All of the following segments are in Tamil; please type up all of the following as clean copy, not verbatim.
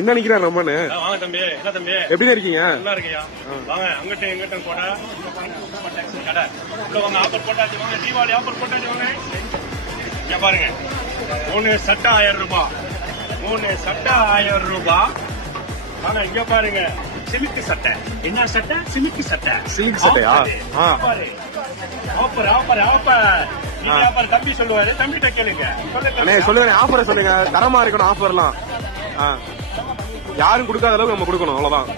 இந்த நிக்கிறாரு நம்மன்னு. வாங்க தம்பி. என்ன தம்பி எப்படி இருக்கீங்க? நல்லா இருக்கியா? வாங்க அங்கிட்ட எங்கிட்ட போட கடை உள்ள வாங்க. ஆஃபர் போட்டாச்சு வாங்க. தீபாவளி ஆஃபர் போட்டாச்சு வாங்க. இங்க பாருங்க 3 சட்டை 1000 ரூபாய். 3 சட்டை 1000 ரூபாய். வாங்க இங்க பாருங்க சில்க் சட்டை. என்ன சட்டை? சில்க் சட்டை. சில்க் சட்டையா? Offer offer offer. ஆஃபர் தம்பி சொல்லுவாரு. தம்பிட்ட கேளுங்க. சொல்லுங்க ஆஃபர் சொல்லுங்க. தரமா இருக்கணும் ஆஃபர்லாம். யாரும் கொடுக்காத அளவுக்கு நம்ம கொடுக்கணும். அவ்வளவுதான்.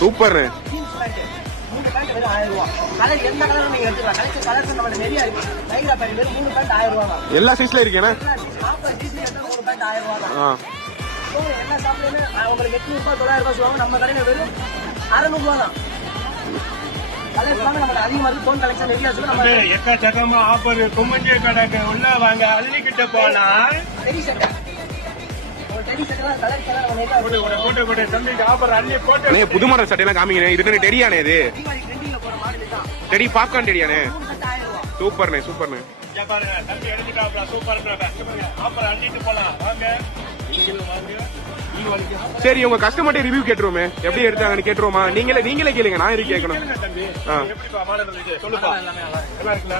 சூப்பர். எல்லா சைஸ்ல இருக்கேன். எக்கச்சக்கமா ஆஃபர். கும்மஞ்சிய கடைக்கு உள்ள வாங்க. அள்ளிக்கிட்ட போனா புது மாடல் சட்டையெல்லாம் காமிங்க. இது டெரியானே? இது டெரி பாப்கார்ன் டெரியானே? சூப்பர்ண்ணே சூப்பர்ண்ணே. சரி உங்க கஸ்டமர்ட்ட ரிவ்யூ கேட்டுருவோமே. எப்படி எடுத்தாங்கன்னு கேட்டுருவோமா? நீங்களே கேளுங்க. நான் எதுக்கு கேட்கணும்? சொல்லுப்பா. நல்லா இருக்குல்ல?